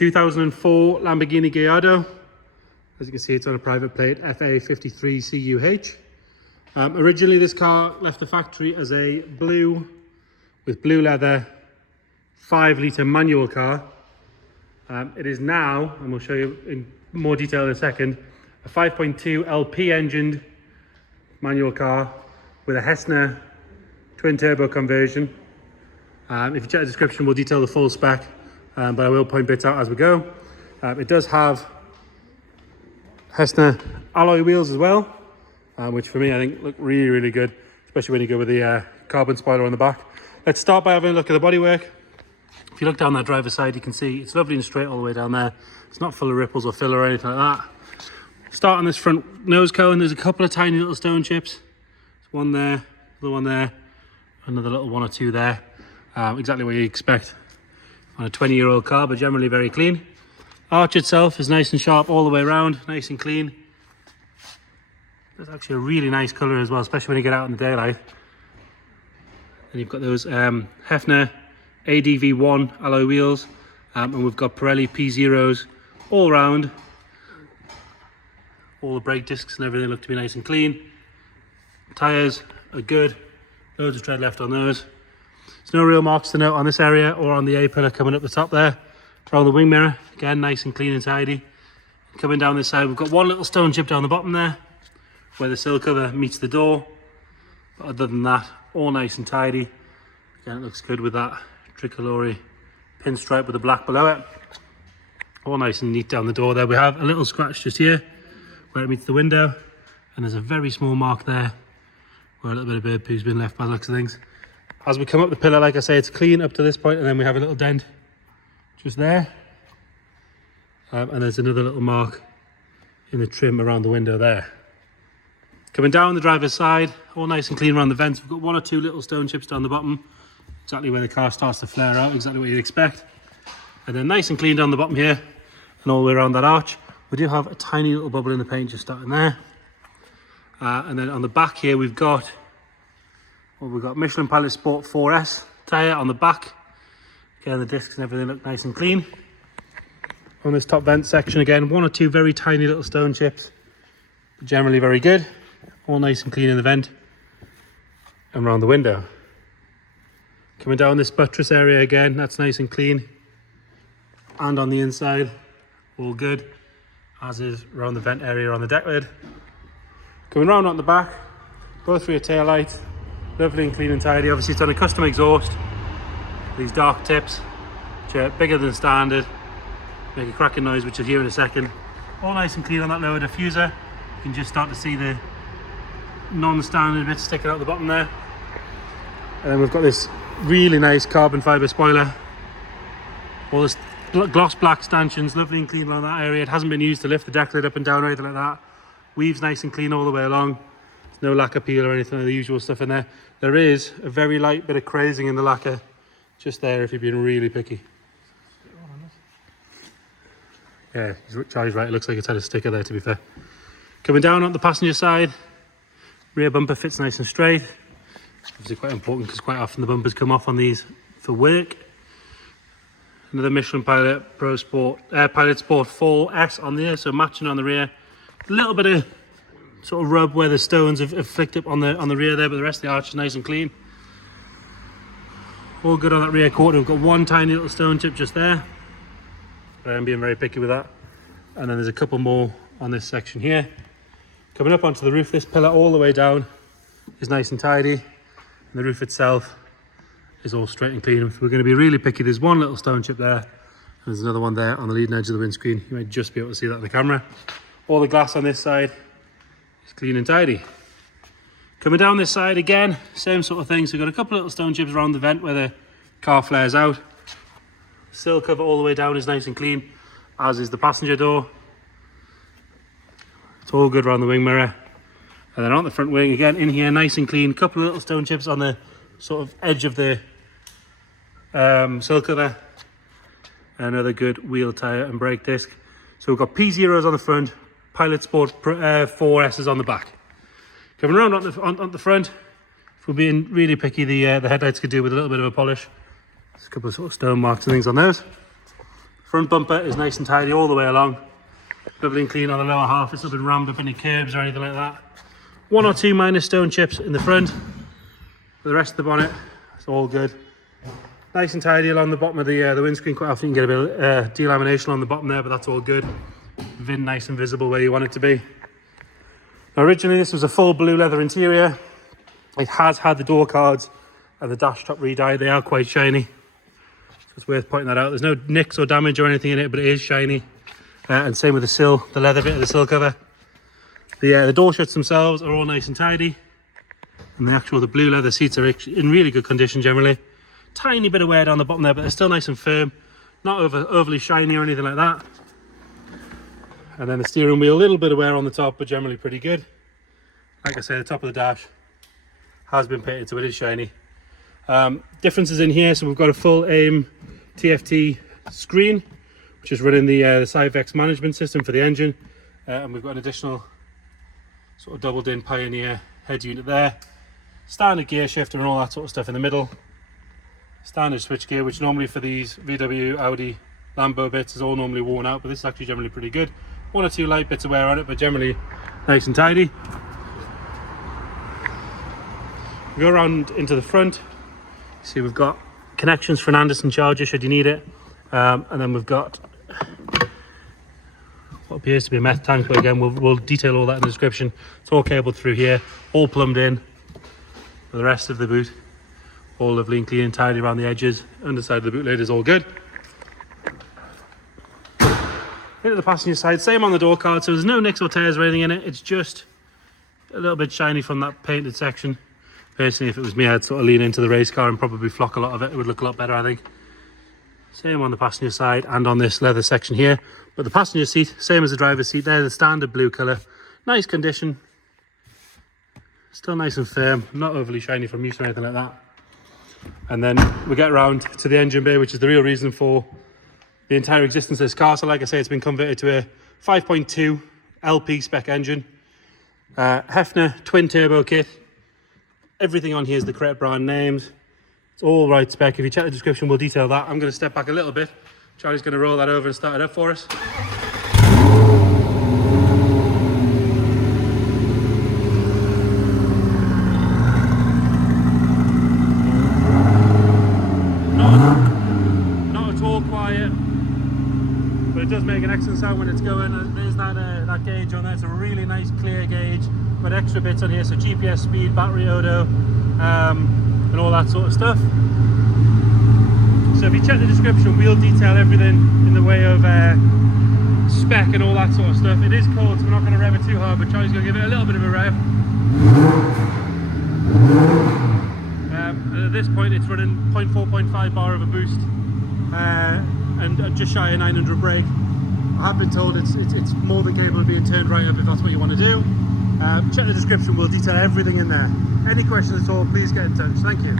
2004 Lamborghini Gallardo. As you can see, it's on a private plate, FA53CUH. Originally, this car left the factory as a blue with blue leather 5-litre manual car. It is now, and we'll show you in more detail in a second, a 5.2 LP engined manual car with a Heffner twin turbo conversion. If you check the description, we'll detail the full spec, but I will point bits out as we go. It does have Heffner alloy wheels as well, which for me I think look really, really good, especially when you go with the carbon spoiler on the back. Let's start by having a look at the bodywork. If you look down that driver's side, you can see it's lovely and straight all the way down there. It's not full of ripples or filler or anything like that. Start on this front nose cone, there's a couple of tiny little stone chips. There's one there, another one there, another little one or two there. Exactly what you expect on a 20-year-old car, but generally very clean. Arch itself is nice and sharp all the way around, nice and clean. That's actually a really nice colour as well, especially when you get out in the daylight. And you've got those Heffner ADV1 alloy wheels, and we've got Pirelli P0s all around. All the brake discs and everything look to be nice and clean. Tyres are good, loads of tread left on those. There's no real marks to note on this area or on the A-pillar coming up the top there. Around the wing mirror, again nice and clean and tidy. Coming down this side, we've got one little stone chip down the bottom there where the sill cover meets the door, but other than that, all nice and tidy. Again, it looks good with that tricolore pinstripe with the black below it. All nice and neat down the door there. We have a little scratch just here where it meets the window, and there's a very small mark there where a little bit of bird poo's been left by the looks of things. As we come up the pillar, like I say, it's clean up to this point, and then we have a little dent just there, and there's another little mark in the trim around the window there. Coming down the driver's side, all nice and clean around the vents. We've got one or two little stone chips down the bottom, exactly where the car starts to flare out, exactly what you'd expect. And then nice and clean down the bottom here and all the way around that arch. We do have a tiny little bubble in the paint just starting there. And then on the back here we've got Michelin Pilot Sport 4S tyre on the back. Again, the discs and everything look nice and clean. On this top vent section, again, one or two very tiny little stone chips, but generally very good. All nice and clean in the vent and around the window. Coming down this buttress area again, that's nice and clean. And on the inside, all good, as is around the vent area on the deck lid. Coming round on the back, both rear tail lights, lovely and clean and tidy. Obviously it's on a custom exhaust. These dark tips, which are bigger than standard, make a cracking noise, which you'll hear in a second. All nice and clean on that lower diffuser. You can just start to see the non-standard bits sticking out the bottom there. And then we've got this really nice carbon fibre spoiler. All this gloss black stanchions, lovely and clean along that area. It hasn't been used to lift the deck lid up and down or anything like that. Weaves nice and clean all the way along. There's no lacquer peel or anything of the usual stuff in there. There is a very light bit of crazing in the lacquer just there if you're being really picky. Yeah, Charlie's right, it looks like it's had a sticker there, to be fair. Coming down on the passenger side, rear bumper fits nice and straight. Obviously quite important because quite often the bumpers come off on these for work. Another Michelin Pilot Sport 4S on there, so matching on the rear. A little bit of sort of rub where the stones have flicked up on the rear there, but the rest of the arch is nice and clean. All good on that rear quarter. We've got one tiny little stone chip just there. I am being very picky with that. And then there's a couple more on this section here. Coming up onto the roof, this pillar all the way down is nice and tidy. And the roof itself is all straight and clean. If we're going to be really picky, there's one little stone chip there. And there's another one there on the leading edge of the windscreen. You might just be able to see that in the camera. All the glass on this side is clean and tidy. Coming down this side again, same sort of thing. So we've got a couple of little stone chips around the vent where the car flares out. Sill cover all the way down is nice and clean, as is the passenger door. It's all good around the wing mirror. And then on the front wing, again, in here, nice and clean. Couple of little stone chips on the sort of edge of the sill cover. Another good wheel tyre and brake disc. So we've got P0s on the front, Pilot Sport 4S's on the back. Coming around on the front, if we're being really picky, the headlights could do with a little bit of a polish. There's a couple of sort of stone marks and things on those. Front bumper is nice and tidy all the way along. Lovely and clean on the lower half. It's not been rammed up any curbs or anything like that. One or two minor stone chips in the front. For the rest of the bonnet, it's all good. Nice and tidy along the bottom of the windscreen. Quite often you can get a bit of delamination on the bottom there, but that's all good. VIN nice and visible where you want it to be. Now, originally this was a full blue leather interior. It has had the door cards and the dash top re-dyed. They are quite shiny. So it's worth pointing that out. There's no nicks or damage or anything in it, but it is shiny. And same with the sill, the leather bit of the sill cover. The door shuts themselves are all nice and tidy. And the blue leather seats are in really good condition generally. Tiny bit of wear down the bottom there, but they're still nice and firm. Not overly shiny or anything like that. And then the steering wheel, a little bit of wear on the top, but generally pretty good. Like I say, the top of the dash has been painted, so it is shiny. Differences in here, so we've got a full AIM TFT screen, which is running the Cyvex management system for the engine. And we've got an additional sort of doubled in Pioneer head unit there. Standard gear shifter and all that sort of stuff in the middle. Standard switch gear, which normally for these VW, Audi, Lambo bits is all normally worn out, but this is actually generally pretty good. One or two light bits of wear on it, but generally nice and tidy. We go around into the front. See, we've got connections for an Anderson charger should you need it. And then we've got what appears to be a meth tank, but again we'll detail all that in the description. It's all cabled through here, all plumbed in. For the rest of the boot, all lovely and clean and tidy around the edges. Underside of the boot lid is all good. Into the passenger side, same on the door card, so there's no nicks or tears or anything in it. It's just a little bit shiny from that painted section. Personally, if it was me, I'd sort of lean into the race car and probably flock a lot of it. It would look a lot better, I think. Same on the passenger side and on this leather section here. But the passenger seat, same as the driver's seat there, the standard blue colour. Nice condition. Still nice and firm, not overly shiny from use or anything like that. And then we get around to the engine bay, which is the real reason for the entire existence of this car. So like I say, it's been converted to a 5.2 LP spec engine. Heffner twin turbo kit. Everything on here is the correct brand names. It's all right spec. If you check the description, we'll detail that. I'm going to step back a little bit. Charlie's going to roll that over and start it up for us. Not at all quiet, but it does make an excellent sound when it's going. There's that gauge on there. It's a really nice clear gauge. Got extra bits on here, so GPS speed, battery odo, and all that sort of stuff. So if you check the description, we'll detail everything in the way of spec and all that sort of stuff. It is cold, so we're not going to rev it too hard, but Charlie's going to give it a little bit of a rev. And at this point it's running 0.4-0.5 bar of a boost and just shy of 900 brake. I have been told it's more than capable of being turned right up if that's what you want to do. Check the description, we'll detail everything in there. Any questions at all, please get in touch. Thank you.